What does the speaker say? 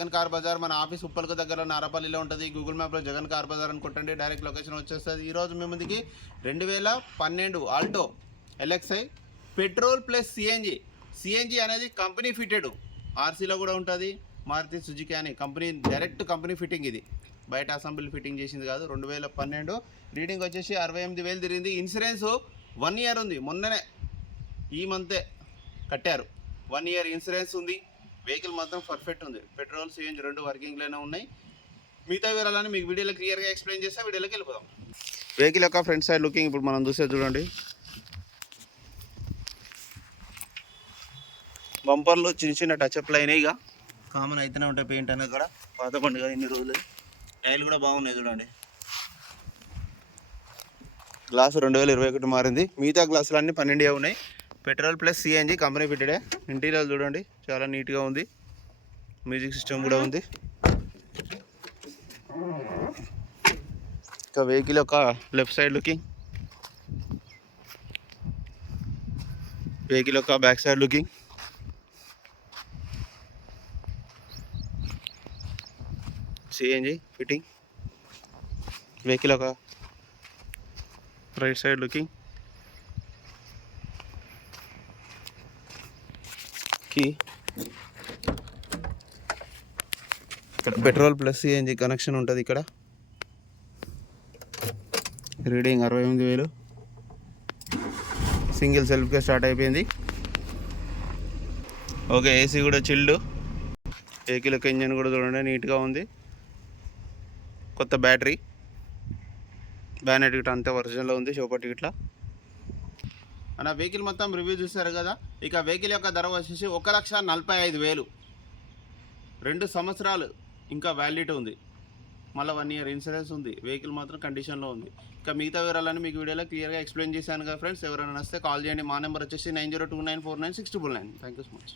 Jagan car Bazar. మన office ఉప్పల్కు దగ్గర నారాపల్లిలో ఉంటుంది. గూగుల్ మ్యాప్లో జగన్ కార్ బజార్ అని కొట్టండి, డైరెక్ట్ లొకేషన్ వచ్చేస్తుంది. ఈరోజు మీ ముందుకి 2012 Alto LXi petrol plus CNG అనేది కంపెనీ ఫిటెడ్, ఆర్సీలో కూడా ఉంటుంది. మారుతి సుజుకి అని కంపెనీ డైరెక్ట్ కంపెనీ ఫిట్టింగ్, ఇది బయట అసెంబ్లీ ఫిట్టింగ్ చేసింది కాదు. 2012 రీడింగ్ వచ్చేసి 68,000 తిరిగింది. ఇన్సూరెన్స్ 1 ఇయర్ ఉంది, మొన్ననే ఈ మంతే కట్టారు. 1 ఇయర్ ఇన్సూరెన్స్ ఉంది. వెహికల్ మాత్రం పర్ఫెక్ట్ ఉంది. పెట్రోల్ సిఎన్జి రెండు వర్కింగ్లోనే ఉన్నాయి. మిగతా వివరాలని మీకు వీడియోలో క్లియర్గా ఎక్స్ప్లెయిన్ చేస్తే వీడియోలోకి వెళ్ళిపోదాం. వెహికల్ యొక్క ఫ్రంట్ సైడ్ లుకింగ్ ఇప్పుడు మనం చూసే చూడండి. బంపర్లు చిన్న చిన్న టచ్అప్లు అయినాయి, ఇక కామన్ అయితేనే ఉంటాయి. పెయింట్ అనేది కూడా పాత పండుగ ఇన్ని రోజులు. టైర్లు కూడా బాగున్నాయి చూడండి. గ్లాసు 2021 మారింది. మిగతా గ్లాసులు అన్నీ 12 ఉన్నాయి. పెట్రోల్ ప్లస్ సిఎన్జి కంపెనీ ఫిట్టెడే. ఇంటీరియర్ చూడండి చాలా నీట్గా ఉంది. మ్యూజిక్ సిస్టమ్ కూడా ఉంది. ఇంకా వెహికల్ యొక్క లెఫ్ట్ సైడ్ లుకింగ్, వెహికల్ యొక్క back side looking, CNG fitting, vehicle యొక్క రైట్ సైడ్ లుకింగ్, కి ఇక్కడ పెట్రోల్ ప్లస్ సిఎన్జి కనెక్షన్ ఉంటుంది. ఇక్కడ రీడింగ్ 68,000. సింగిల్ సెల్ఫ్గా స్టార్ట్ అయిపోయింది. ఓకే, ఏసీ కూడా చిల్డ్. వెహికల్ యొక్క ఇంజన్ కూడా చూడండి నీట్గా ఉంది. కొత్త బ్యాటరీ, బ్యానెట్ గిట్లా అంతా ఒరిజినల్లో ఉంది. షోపట్టి గిట్లా అన్న వెహికల్ మొత్తం రివ్యూ చూస్తారు కదా. ఇక వెహికల్ యొక్క ధర వచ్చేసి 1,45,000. 2 సంవత్సరాలు ఇంకా వ్యాలిడిటీ ఉంది. మళ్ళీ 1 ఇయర్ ఇన్సూరెన్స్ ఉంది. వెహికల్ మాత్రం కండిషన్లో ఉంది. ఇక మిగతా వివరాలని మీకు వీడియోలో క్లియర్గా ఎక్స్ప్లెయిన్ చేశాను కదా ఫ్రెండ్స్. ఎవరైనా వస్తే కాల్ చేయండి. మా నెంబర్ వచ్చేసి 9029496999. Thank you so much.